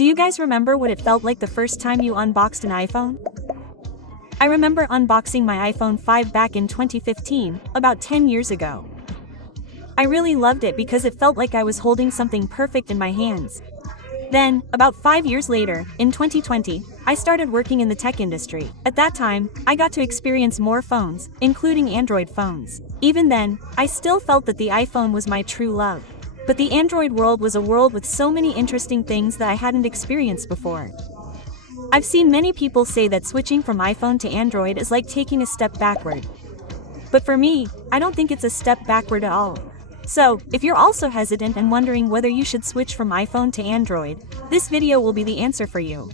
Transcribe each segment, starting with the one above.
Do you guys remember what it felt like the first time you unboxed an iPhone? I remember unboxing my iPhone 5 back in 2015, about 10 years ago. I really loved it because it felt like I was holding something perfect in my hands. Then, about 5 years later, in 2020, I started working in the tech industry. At that time, I got to experience more phones, including Android phones. Even then, I still felt that the iPhone was my true love. But the Android world was a world with so many interesting things that I hadn't experienced before. I've seen many people say that switching from iPhone to Android is like taking a step backward. But for me, I don't think it's a step backward at all. So, if you're also hesitant and wondering whether you should switch from iPhone to Android, this video will be the answer for you.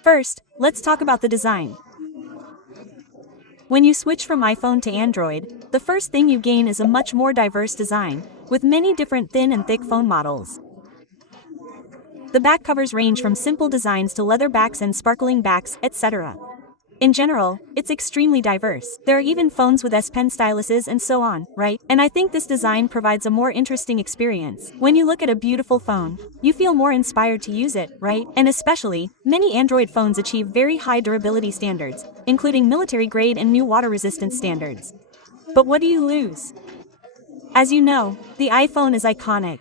First, let's talk about the design. When you switch from iPhone to Android, the first thing you gain is a much more diverse design, with many different thin and thick phone models. The back covers range from simple designs to leather backs and sparkling backs, etc. In general, it's extremely diverse. There are even phones with S Pen styluses and so on, right? And I think this design provides a more interesting experience. When you look at a beautiful phone, you feel more inspired to use it, right? And especially, many Android phones achieve very high durability standards, including military grade and new water resistance standards. But what do you lose? As you know, the iPhone is iconic.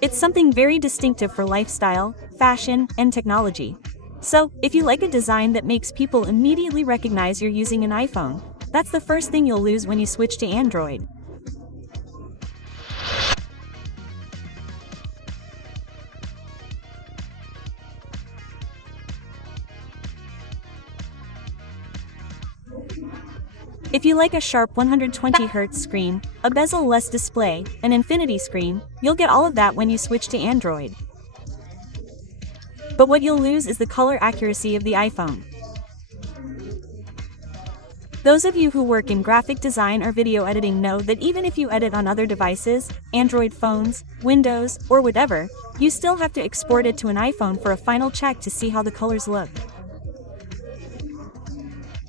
It's something very distinctive for lifestyle, fashion, and technology. So, if you like a design that makes people immediately recognize you're using an iPhone, that's the first thing you'll lose when you switch to Android. If you like a sharp 120Hz screen, a bezel-less display, an infinity screen, you'll get all of that when you switch to Android. But what you'll lose is the color accuracy of the iPhone. Those of you who work in graphic design or video editing know that even if you edit on other devices, Android phones, Windows, or whatever, you still have to export it to an iPhone for a final check to see how the colors look.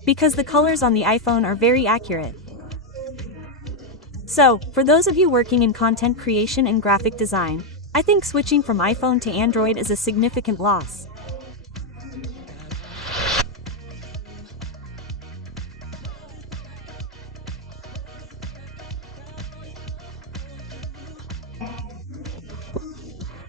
Because the colors on the iPhone are very accurate. So, for those of you working in content creation and graphic design, I think switching from iPhone to Android is a significant loss.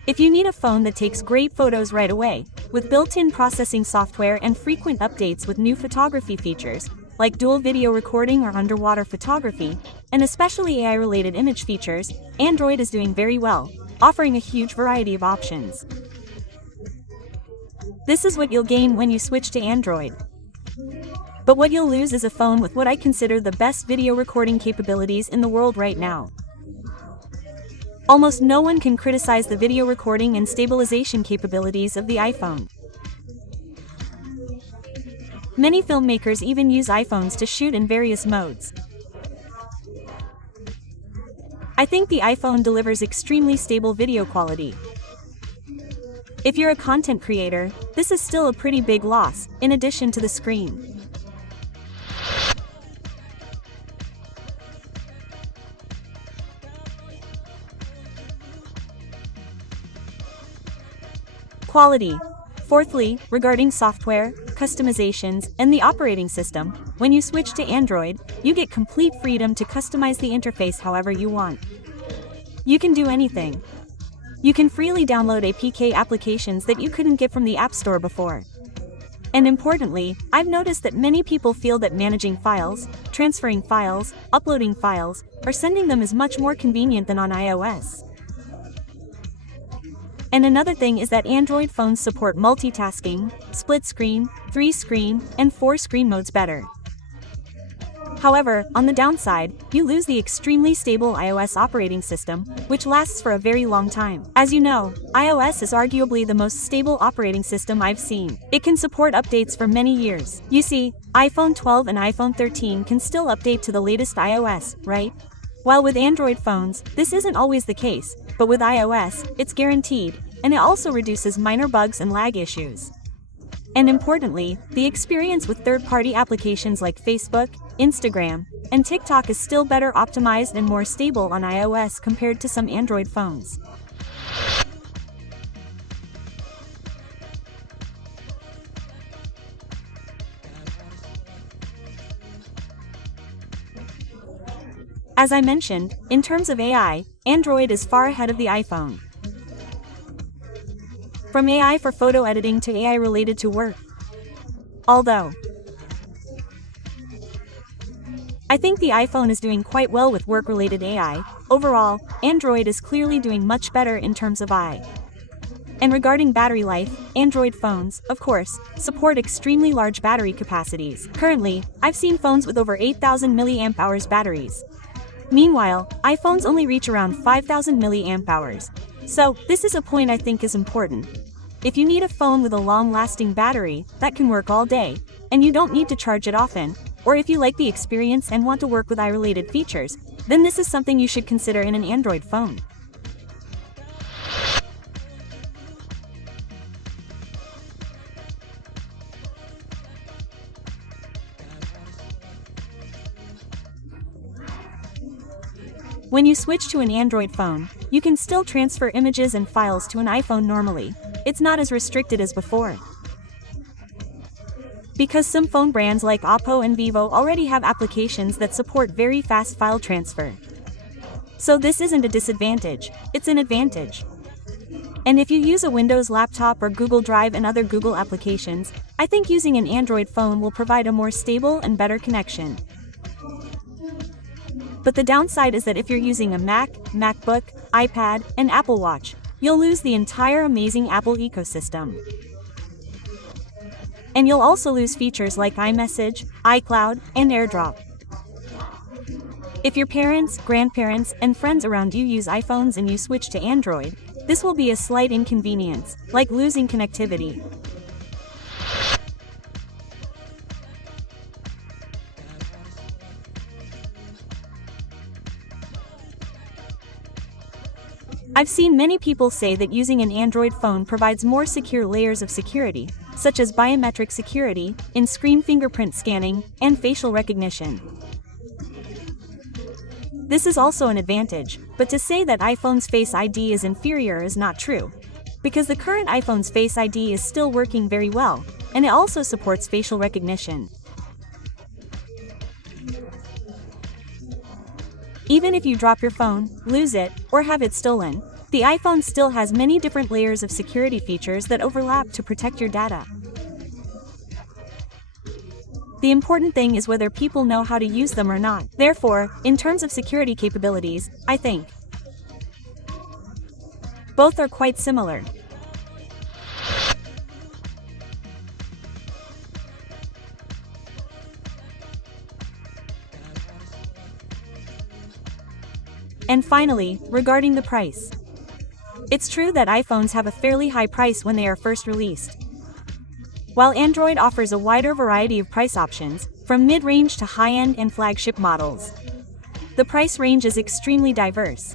If you need a phone that takes great photos right away, with built-in processing software and frequent updates with new photography features, like dual video recording or underwater photography, and especially AI-related image features, Android is doing very well, offering a huge variety of options. This is what you'll gain when you switch to Android. But what you'll lose is a phone with what I consider the best video recording capabilities in the world right now. Almost no one can criticize the video recording and stabilization capabilities of the iPhone. Many filmmakers even use iPhones to shoot in various modes. I think the iPhone delivers extremely stable video quality. If you're a content creator, this is still a pretty big loss, in addition to the screen. Quality. Fourthly, regarding software, customizations, and the operating system, when you switch to Android, you get complete freedom to customize the interface however you want. You can do anything. You can freely download APK applications that you couldn't get from the App Store before. And importantly, I've noticed that many people feel that managing files, transferring files, uploading files, or sending them is much more convenient than on iOS. And another thing is that Android phones support multitasking, split screen, 3-screen, and 4-screen modes better. However, on the downside, you lose the extremely stable iOS operating system, which lasts for a very long time. As you know, iOS is arguably the most stable operating system I've seen. It can support updates for many years. You see, iPhone 12 and iPhone 13 can still update to the latest iOS, right? While with Android phones, this isn't always the case, but with iOS, it's guaranteed. and it also reduces minor bugs and lag issues. And importantly, the experience with third-party applications like Facebook, Instagram, and TikTok is still better optimized and more stable on iOS compared to some Android phones. As I mentioned, in terms of AI, Android is far ahead of the iPhone. From AI for photo editing to AI related to work. Although I think the iPhone is doing quite well with work-related AI, overall, Android is clearly doing much better in terms of AI. And regarding battery life, Android phones, of course, support extremely large battery capacities. Currently, I've seen phones with over 8,000 mAh batteries. Meanwhile, iPhones only reach around 5,000 mAh. So, this is a point I think is important. If you need a phone with a long-lasting battery that can work all day, and you don't need to charge it often, or if you like the experience and want to work with AI-related features, then this is something you should consider in an Android phone. When you switch to an Android phone, you can still transfer images and files to an iPhone normally. It's not as restricted as before. Because some phone brands like Oppo and Vivo already have applications that support very fast file transfer. So this isn't a disadvantage, it's an advantage. And if you use a Windows laptop or Google Drive and other Google applications, I think using an Android phone will provide a more stable and better connection. But the downside is that if you're using a Mac, MacBook, iPad, and Apple Watch, you'll lose the entire amazing Apple ecosystem. And you'll also lose features like iMessage, iCloud, and AirDrop. If your parents, grandparents, and friends around you use iPhones and you switch to Android, this will be a slight inconvenience, like losing connectivity. I've seen many people say that using an Android phone provides more secure layers of security, such as biometric security, in-screen fingerprint scanning, and facial recognition. This is also an advantage, but to say that iPhone's Face ID is inferior is not true. Because the current iPhone's Face ID is still working very well, and it also supports facial recognition. Even if you drop your phone, lose it, or have it stolen, the iPhone still has many different layers of security features that overlap to protect your data. The important thing is whether people know how to use them or not. Therefore, in terms of security capabilities, I think both are quite similar. And finally, regarding the price. It's true that iPhones have a fairly high price when they are first released. While Android offers a wider variety of price options, from mid-range to high-end and flagship models. The price range is extremely diverse.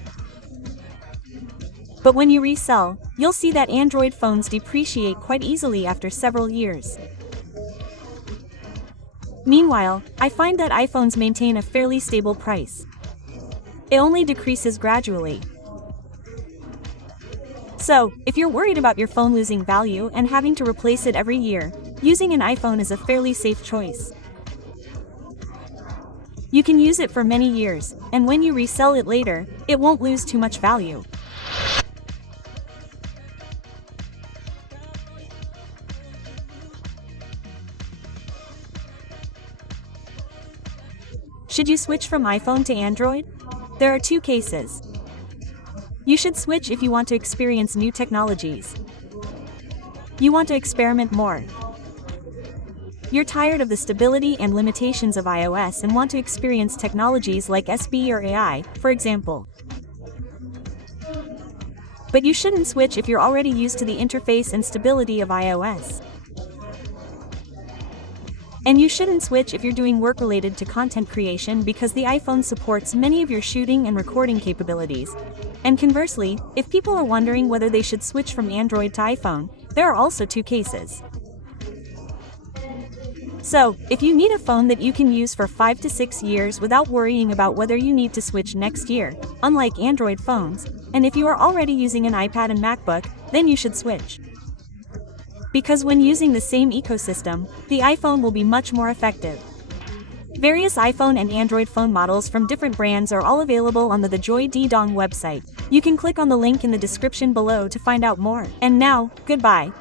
But when you resell, you'll see that Android phones depreciate quite easily after several years. Meanwhile, I find that iPhones maintain a fairly stable price. It only decreases gradually. So, if you're worried about your phone losing value and having to replace it every year, using an iPhone is a fairly safe choice. You can use it for many years, and when you resell it later, it won't lose too much value. Should you switch from iPhone to Android? There are two cases. You should switch if you want to experience new technologies. You want to experiment more. You're tired of the stability and limitations of iOS and want to experience technologies like SB or AI, for example. But you shouldn't switch if you're already used to the interface and stability of iOS. And you shouldn't switch if you're doing work related to content creation because the iPhone supports many of your shooting and recording capabilities, And conversely, if people are wondering whether they should switch from Android to iPhone, there are also two cases. So, if you need a phone that you can use for 5 to 6 years without worrying about whether you need to switch next year, unlike Android phones, and if you are already using an iPad and MacBook, then you should switch. Because when using the same ecosystem, the iPhone will be much more effective. Various iPhone and Android phone models from different brands are all available on the Joy-de-Dong website. You can click on the link in the description below to find out more. And now, goodbye.